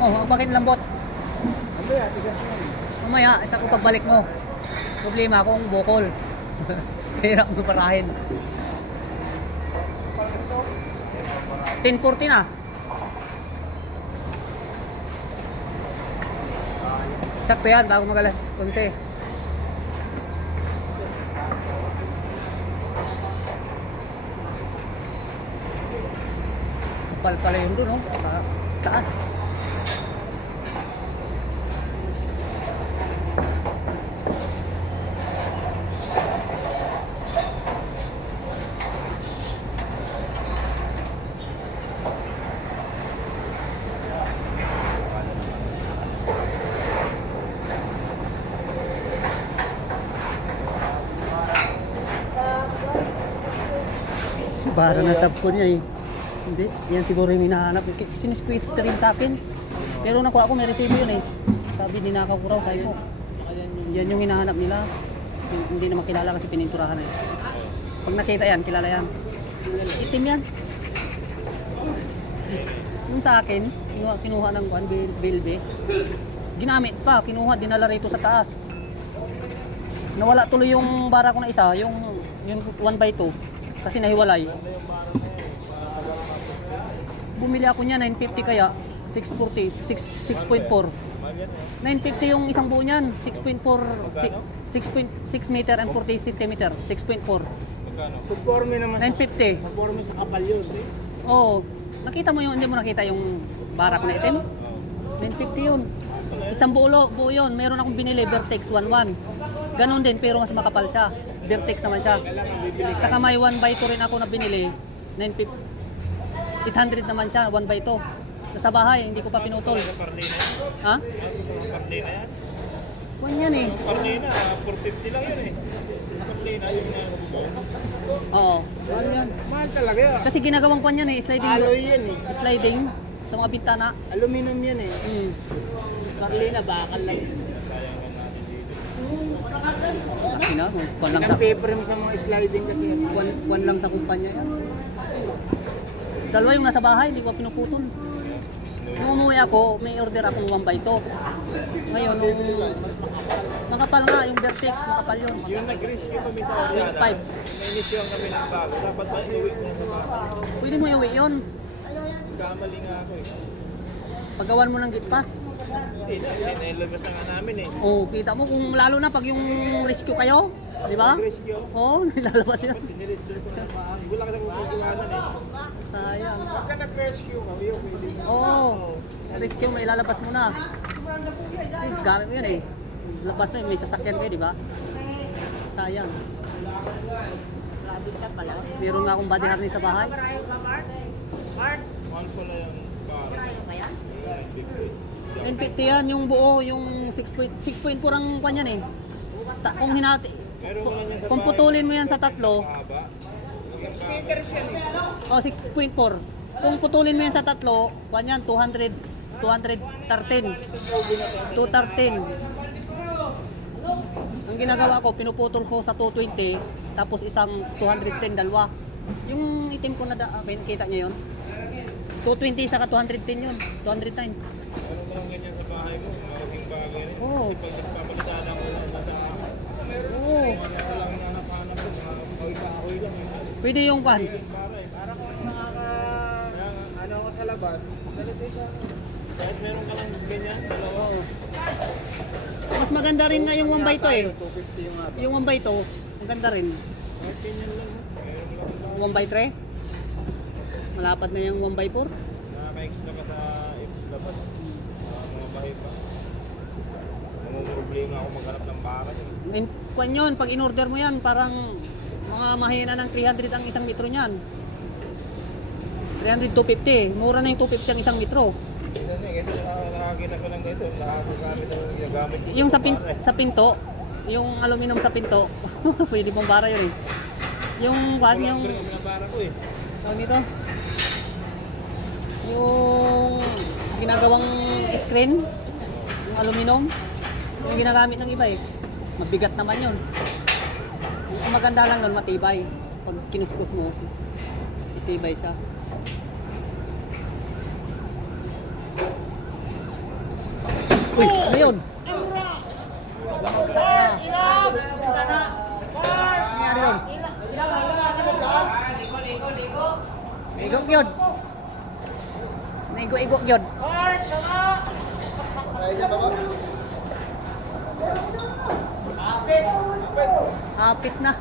Oh, bakit lambot? Mamaya, tigas mo. Mamaya, isa ko pagbalik mo. Problema kung bukol. Hirap mo parahin. 10:40 na. Sakto yan, bago mag-alas 11. Kapal pala yun doon, no? Taas. Para na sub ko niya eh. Hindi, yan siguro yung hinahanap. Sinisqueeze rin sa akin. Pero nakuha ko, may resibo yun eh. Sabi, ninakaw ko raw, sabi mo. Yan yung hinahanap nila. Hindi na makilala kasi pininturahan eh. Pag nakita yan, kilala yan. Itim yan. Yung sa akin, kinuha ng bilbe. Ginamit pa, kinuha, dinala rito sa taas. Nawala tuloy yung bara ko na isa, yung 1x2. Kasi nahiwalay. Bumili ako niya 950 kaya 640, 6.4. 950 yung isang buo niyan, 6.4 6.6 meter and 40 centimeter, 6.4. Conforme naman 950. Conforme sa kapal yun, eh. Oo. Nakita mo yung, hindi mo nakita yung barak na itim? 950 yun. Isang buo yun. Meron akong binili, Vertex 11. Ganon din, pero mas makapal siya. Vertex naman siya. Sa kamay 1x2 rin ako na binili, 950. 800 naman siya, 1x2. Sa bahay, hindi ko pa pinutol. Ha? Parlina yan? Kung yan eh. Parlina, 450 lang yun eh. Parlina yung Oo. Ano yan? Mahal talaga yun. Kasi ginagawang kwan yan eh, sliding. Alloy yan eh. Sliding sa mga bintana. Aluminum yan eh. Carlina, bakal lang yun. Laki na, kwan lang sa Ang paper mo sa mga sliding kasi. kwan lang sa kumpanya yan. Dalawa yung nasa bahay, hindi ko pinuputol. Nung umuwi ako, may order akong 1x2. Ngayon, nung makapal nga, yung Vertex, makapal yun. yung nag-rescue kami sa 0.5. may inisyon kami ng bago. Dapat ba iuwi ko sa bago? Pwede mo iuwi yun. Kamali nga ako eh. Paggawan mo ng gitpas. Hindi na, sinilabas na nga namin eh. Oo, kita mo kung lalo na pag yung rescue kayo. Di ba? Rescue. Oo, nilalabas yun. Sinilabas ko sa bahay. Wala ka lang magkukuhanan eh. Sayang. Pagka nag-rescue ka, yun, pwede. Oo, rescue may ilalabas mo na. Gamit mo yun eh. Labas na yun, may sasakyan kayo, di ba? Sayang. Meron nga akong body harness sa bahay. Mahal pala yung car. 950 yan, yung buo, yung 6.4 ang kanyan eh. Kung hinati, Meron nga yan sa kung putulin mo yan sa tatlo, Haba. 6 meters yan eh. o 6.4. Kung putulin mo yan sa tatlo, kanyan 213. 213. Ang ginagawa ko, pinuputol ko sa 220, tapos isang 210, dalawa. Yung itim ko na kita niya yun. 220 saka 210 yun. 209. Ano mo lang ganyan sa bahay mo? Malaking bagay rin. Oo. Kasi pag nagpapalitan ako ng nasa Oo. ano lang hinahanap-hanap ko, kahoy lang. Pwede yung pan. Para kung ano ako sa labas, ganito yung Kahit meron ka lang ganyan, dalawa. Mas maganda rin nga yung 1x2 eh. 250 yung haba. Yung 1x2, maganda rin. Kahit ganyan lang. Meron lang. 1x3. Malapad na yung 1x4. Nakaka-extra ka sa labas. Mga bahay pa. Problema ako maghanap ng baka. Kwan yun, pag in-order mo yan, parang mga mahina ng 300 ang isang metro niyan. 300, 250. Mura na yung 250 ang isang metro. Kasi nakakita ko lang dito. Nakakamit ang ginagamit ko. Yung sa pinto, yung aluminum sa pinto, pwede pong bara yun eh. Yung kwan, yung Pinabara ko eh. tawag nito, yung ginagawang screen, yung aluminum, yung ginagamit ng iba eh. Mabigat naman yun. Ang maganda lang nun, matibay. Pag kinuskus mo, itibay siya. Uy, ano yun? Bumagsak na. Nangyari yun? Igok yun. Naigo-igok yun. Hapit na.